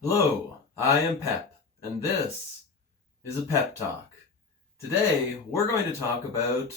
Hello, I am Pep, and this is a Pep Talk. Today, we're going to talk about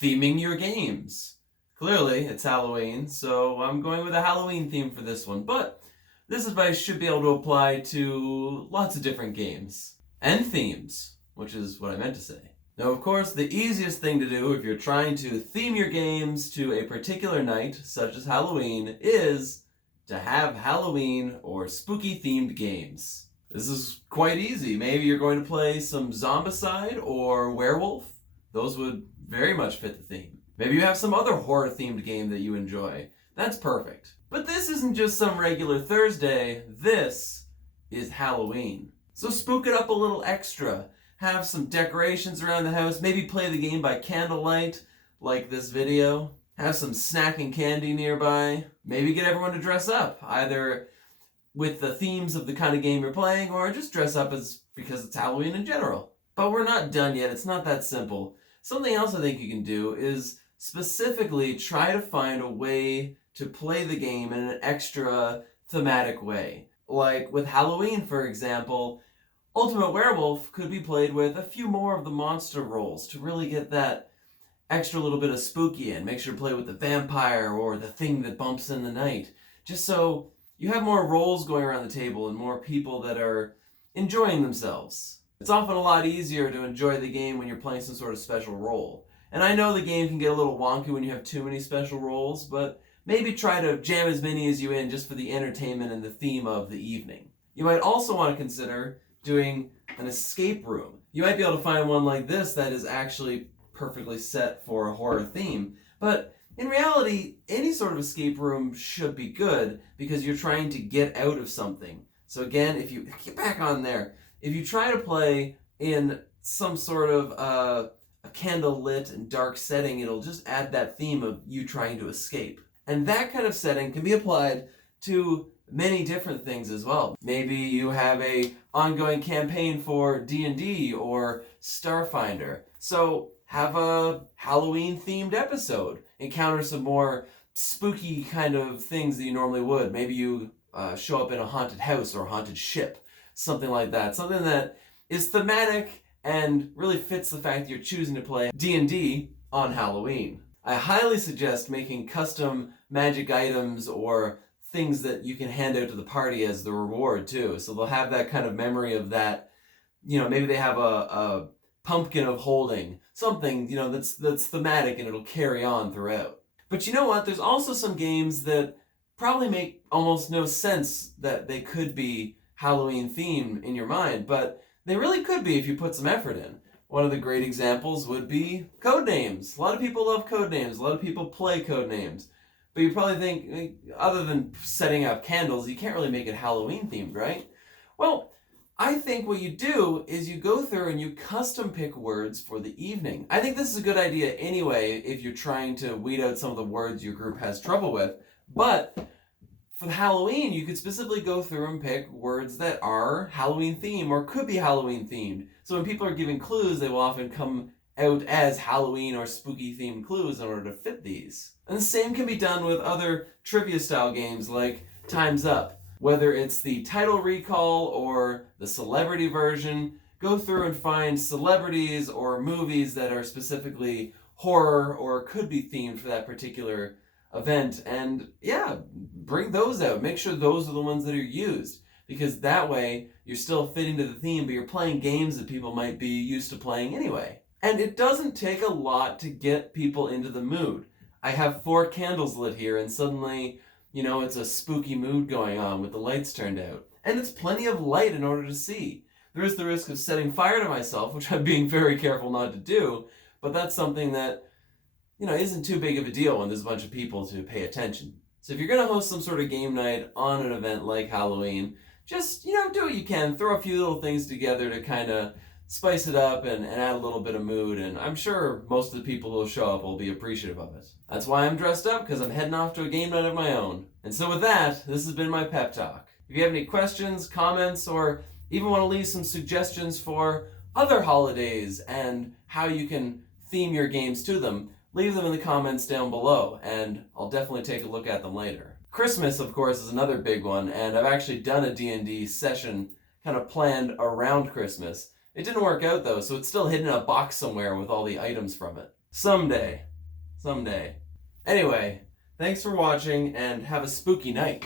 theming your games. Clearly, it's Halloween, so I'm going with a Halloween theme for this one, but this advice should be able to apply to lots of different games and themes, which is what I meant to say. Now, of course, the easiest thing to do if you're trying to theme your games to a particular night, such as Halloween, is to have Halloween or spooky themed games. This is quite easy. Maybe you're going to play some Zombicide or Werewolf. Those would very much fit the theme. Maybe you have some other horror themed game that you enjoy. That's perfect. But this isn't just some regular Thursday. This is Halloween. So spook it up a little extra. Have some decorations around the house. Maybe play the game by candlelight, like this video. Have some snack and candy nearby. Maybe get everyone to dress up, either with the themes of the kind of game you're playing, or just dress up as because it's Halloween in general. But we're not done yet. It's not that simple. Something else I think you can do is specifically try to find a way to play the game in an extra thematic way. Like with Halloween, for example, Ultimate Werewolf could be played with a few more of the monster rolls to really get that extra little bit of spooky in. Make sure to play with the vampire or the thing that bumps in the night. Just so you have more roles going around the table and more people that are enjoying themselves. It's often a lot easier to enjoy the game when you're playing some sort of special role. And I know the game can get a little wonky when you have too many special roles, but maybe try to jam as many as you in just for the entertainment and the theme of the evening. You might also want to consider doing an escape room. You might be able to find one like this that is actually perfectly set for a horror theme, but in reality, any sort of escape room should be good because you're trying to get out of something. So again, if you get back on there, if you try to play in some sort of a candle lit and dark setting, it'll just add that theme of you trying to escape. And that kind of setting can be applied to many different things as well. Maybe you have a ongoing campaign for D&D or Starfinder. So have a Halloween themed episode. Encounter some more spooky kind of things that you normally would. Maybe you show up in a haunted house or a haunted ship. Something like that. Something that is thematic and really fits the fact that you're choosing to play D&D on Halloween. I highly suggest making custom magic items or things that you can hand out to the party as the reward too. So they'll have that kind of memory of that. Maybe they have a pumpkin of holding, something, that's thematic and it'll carry on throughout. But you know what? There's also some games that probably make almost no sense that they could be Halloween theme in your mind, but they really could be if you put some effort in. One of the great examples would be Codenames. A lot of people love Codenames. A lot of people play Codenames. But you probably think, other than setting up candles, you can't really make it Halloween themed, right? Well, I think what you do is you go through and you custom pick words for the evening. I think this is a good idea anyway if you're trying to weed out some of the words your group has trouble with. But for Halloween, you could specifically go through and pick words that are Halloween themed or could be Halloween themed. So when people are giving clues, they will often come out as Halloween or spooky themed clues in order to fit these. And the same can be done with other trivia style games like Time's Up. Whether it's the title recall or the celebrity version, go through and find celebrities or movies that are specifically horror or could be themed for that particular event. And bring those out. Make sure those are the ones that are used. Because that way, you're still fitting to the theme, but you're playing games that people might be used to playing anyway. And it doesn't take a lot to get people into the mood. I have 4 candles lit here, and suddenly it's a spooky mood going on with the lights turned out. And it's plenty of light in order to see. There is the risk of setting fire to myself, which I'm being very careful not to do, but that's something that, isn't too big of a deal when there's a bunch of people to pay attention. So if you're going to host some sort of game night on an event like Halloween, just, do what you can. Throw a few little things together to kind of spice it up and add a little bit of mood, and I'm sure most of the people who will show up will be appreciative of it. That's why I'm dressed up, because I'm heading off to a game night of my own. And so with that, this has been my pep talk. If you have any questions, comments, or even want to leave some suggestions for other holidays and how you can theme your games to them, leave them in the comments down below, and I'll definitely take a look at them later. Of Christmas, of course, is another big one, and I've actually done a D&D session kind of planned around Christmas. It didn't work out though, so it's still hidden in a box somewhere with all the items from it. Someday. Anyway, thanks for watching and have a spooky night.